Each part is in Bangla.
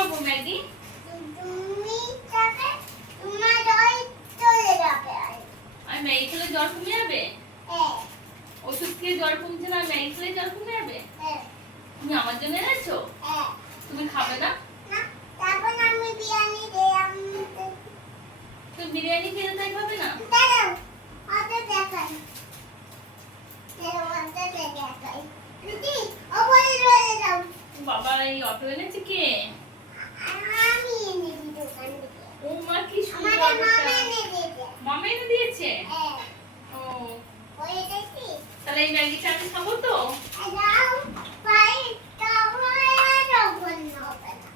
করবো ম্যাগি? তুমি যাবে, তোমার জ্বর চলে যাবে। আর ম্যাগি খেলে জ্বর কমে যাবে? হ্যাঁ ওষুধ খেয়ে জ্বর কমছে না, ম্যাগি খেলে জ্বর কমে যাবে? হ্যাঁ তুমি আমার জন্য এনেছো? হ্যাঁ। তুমি খাবে না? না, তারপর আমি বিরিয়ানি দিলাম। তুমি বিরিয়ানি খেলে তাই খাবে না? দাঁড়াও, ওটা দেখাই। ওটা দেখাই। দিদি, ওপরে রয়ে যাও। বাবা এই অটো এনেছে কে? আমি এনে দিই দোকান থেকে। ও মা কি সুন্দর আমাদের মামা অটোটা। এনে দিয়েছে। মামা এনে দিয়েছে? হ্যাঁ, ও ওই দেখি। তাহলে এই ম্যাগিটা আমি খাবো তো? দাও, পাই, তারপরে আর যখন হবে না।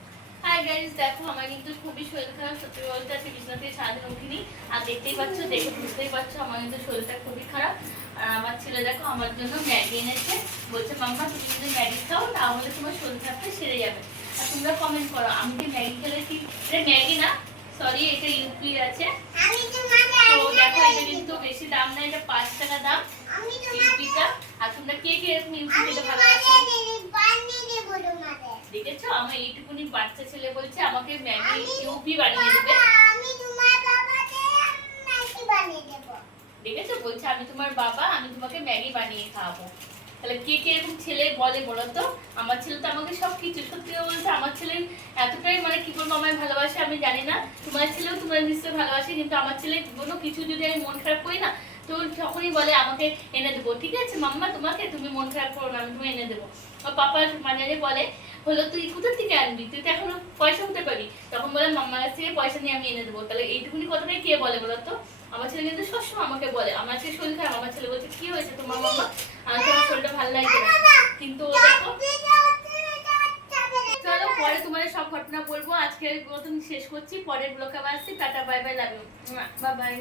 হাই গাইস, দেখো আমার কিন্তু খুবই শরীর খারাপ। সত্যি বলতে আজকে বিছানা থেকে সারাদিন উঠিনি। আর দেখতেই পাচ্ছ, দেখে বুঝতেই পারছো আমার কিন্তু শরীরটা খুবই খারাপ। আর আমার ছেলে দেখো আমার জন্য ম্যাগি এনেছে। বলছে মাম্মা তুমি যদি ম্যাগি খাও তাহলে তোমার শরীর খারাপটা সেরে যাবে। আর তোমরা কমেন্ট করো আমি কি ম্যাগি খেলে কি, এটা ম্যাগি না, সরি এটা ইউপি আছে। আমি তোমাকে তো দেখো এটা আইনা কিন্তু বেশি দাম না, এটা 5 টাকা দাম আমি ইউপিটা। আর তোমরা কে কে এরকম ইউপি আমি খেতে তোমাকে ভালোবাসো? বানিয়ে দেব তোমাকে। দেখেছো আমার এইটুকুনি বাচ্চা ছেলে বলছে আমাকে ম্যাগি আমি ইউপি বানিয়ে দেবে। বাবা, আমি তোমার বাবাকে ম্যাগি বানিয়ে দেব। দেখেছো বলছে আমি তোমার বাবা, আমি তোমাকে ম্যাগি বানিয়ে খাওয়াবো। তাহলে কে কে এরকম ছেলে বলে বলো তো? আমার ছেলে তো আমাকে সব কিছু, সত্যি বলতে আমার ছেলে এতটাই মানে কি বলবো আমায় ভালোবাসে আমি জানি না। তোমার ছেলেও তোমার নিশ্চয়ই ভালোবাসে, কিন্তু আমার ছেলে কোনো কিছু যদি আমি মন খারাপ করি না তো তখনই বলে আমাকে এনে দেবো। ঠিক আছে মাম্মা, তোমাকে তুমি মন খারাপ করো না, আমি তোমায় এনে দেবো। আর পাপা মাঝে মাঝে বলে হলো তুই কোথা থেকে আনবি, তুই তো এখনো পয়সা হতে পারবি। তখন বলে মাম্মার কাছ থেকে পয়সা নিয়ে আমি এনে দেবো। তাহলে এইটুকুনি কথাটাই কে বলে বলো তো? আমার ছেলে কিন্তু সবসময় আমাকে বলে। আমার ছেলে শরীর খারাপ, আমার ছেলে বলছে কি হয়েছে তোমার মাম্মা, আমার তোমার শরীরটা ভালো লাগছে না। কিন্তু ও দেখো, চলো পরে তোমার সব ঘটনা বলবো। আজকের মতন শেষ করছি, পরের ব্লগে আবার আসছি। Tata, bye bye, love you, bye by.